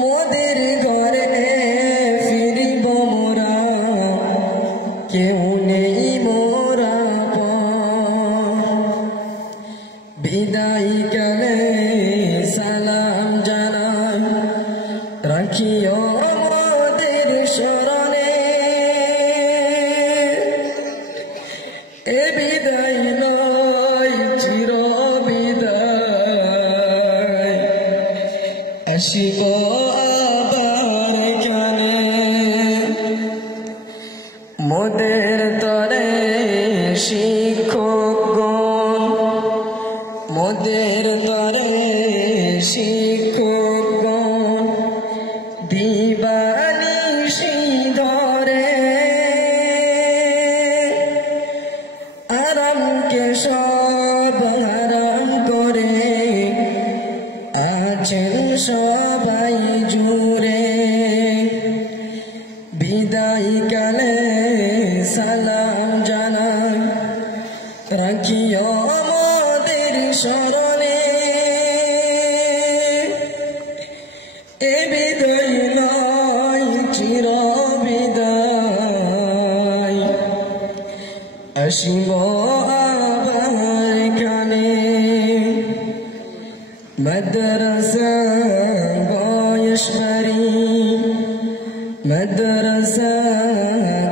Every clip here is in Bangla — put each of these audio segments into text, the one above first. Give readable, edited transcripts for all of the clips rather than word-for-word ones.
মোদের ঘরে ফিরিব মোরা, কেউ নেই মোরা বিদায় কালে সালাম জানাই, রাখিও মোদের স্মরণে। এ বিদায় নয় চির বিদায়, আসিব আবার এখানে। মোদের তরে শিক্ষকগণ, মোদের তরে শিক্ষকগণ, দিবানিশি ধরে আরামকে সব হারাম করে আছেন সবাই জুড়ে। বিদায় কালে সালাম জানাই, রাখিও মোদের স্মরণে। এ বিদায় নয় চির বিদায়, আসিব আবার এখানে। মাদ্রাসা গয়েশবাড়ি, মাদ্রাসা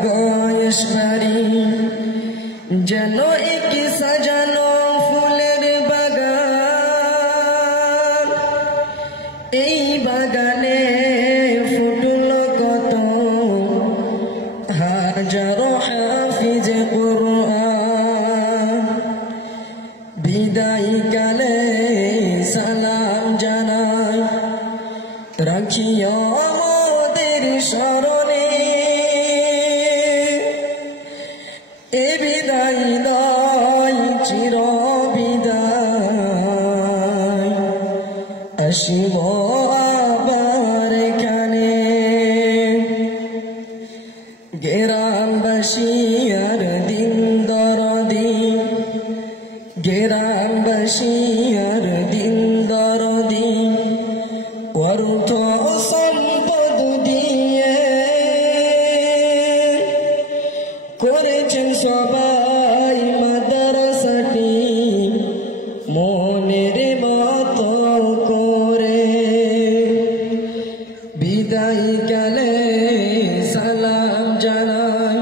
গয়েশবাড়ি, যেন এক সাজানো ফুলের বাগান। এই বাগানে ফুটল কত হাজারো হাফিজ কুরআন। বিদায় কালে সালাম জানাই, রাখিও মোদের স্মরণে। এ বিদায় নয় চির বিদায়, আসিব আবার এখানে। গ্রামবাসী আর দিন দরদি, গ্রামবাসী আর দিন দরদি, অর্থ সম্পদ দিয়ে করেছেন সবাই মাদ্রাসাটি মনের মতো করে। বিদায় কালে সালাম জানাই,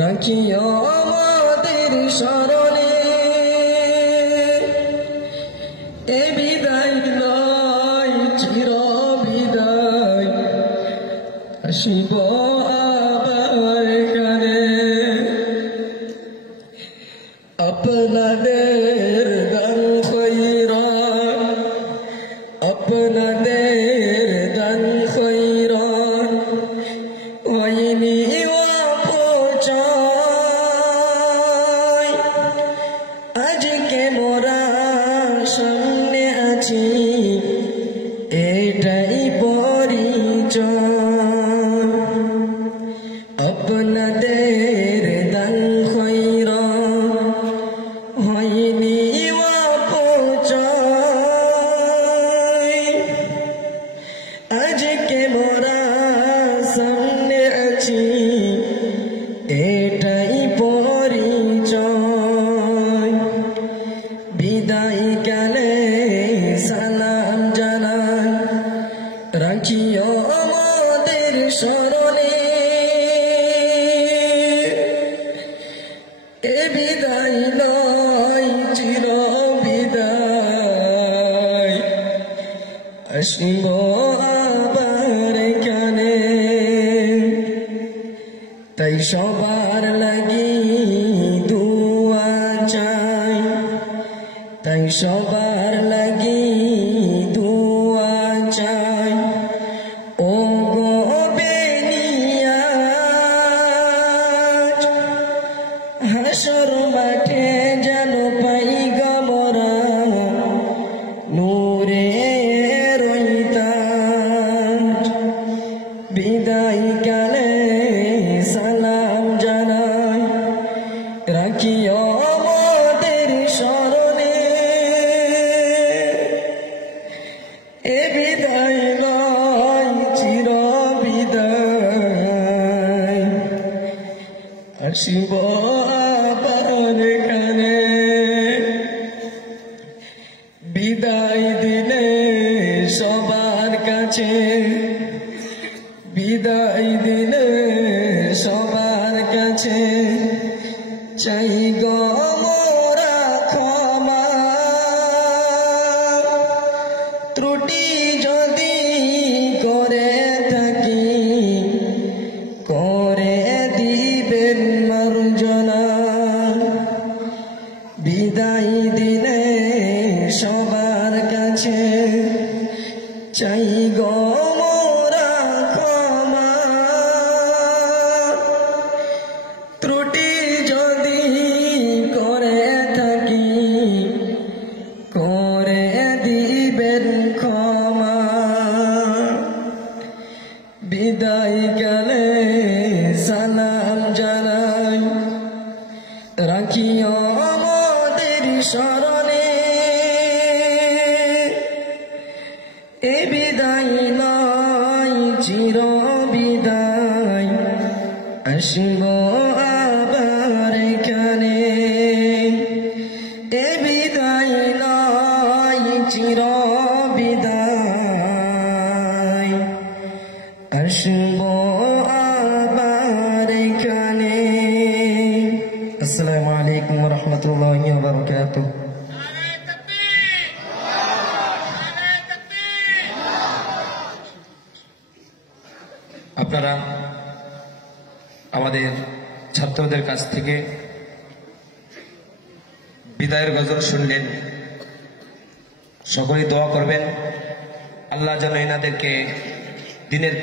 রাখিও মোদের স্মরণে। এ বিদায় নয় চির বিদায়, আসিব আবার এখানে। আপনাদের দান খৈরান, আপনাদের দান খৈরান, হয়নি অপচয়। আজকে মোরা সামনে আছি, এটাই পরিচয়। আপনাদের দান খৈরান, হয়নি অপচয়। আজকে মোরা সামনে আছি, এটাই পরিচয়। বিদায় কালে সালাম জানাই, রাখিও মোদের স্মরণে। এ বিদায় নয় চির বিদায়, আসিব আবার এখানে। তাই সবার লাগি দুয়া চাই, তাই সবার লাগি দুয়া চাই। ও গো বেনিয়াজ, হাসর মাঠে যেন পাই গমরা নূরে রইতাজ। বিদায় কালে সালাম জানাই, রাখিও মোদের স্মরণে। বিদায় দিলে সবার কাছে, বিদায় দিলে সবার কাছে চাই গো মোরা ক্ষমা, ত্রুটি যদি করে থাকি করে দিবেন মার্জনা। বিদায় দিলে সবার কাছে চাই গো মোরা ক্ষমা, ত্রুটি যদি করে থাকি করে দিবেন ক্ষমা। বিদায় কালে সালাম জানাই, রাখিও আমাদের স্মরণে, এ বিদায় নয় চির বিদায়, আসব আবার এখানে। এ বিদায় নয় চির বিদায়, আসব আবার এখানে। আসসালামু আলাইকুম ওয়া রাহমাতুল্লাহি ওয়া বারাকাতুহু। আপনারা আমাদের ছাত্রদের কাছ থেকে বিদায়ের গজল শুনলেন। সকলেই দোয়া করবেন আল্লাহ যেন এনাদেরকে দিনের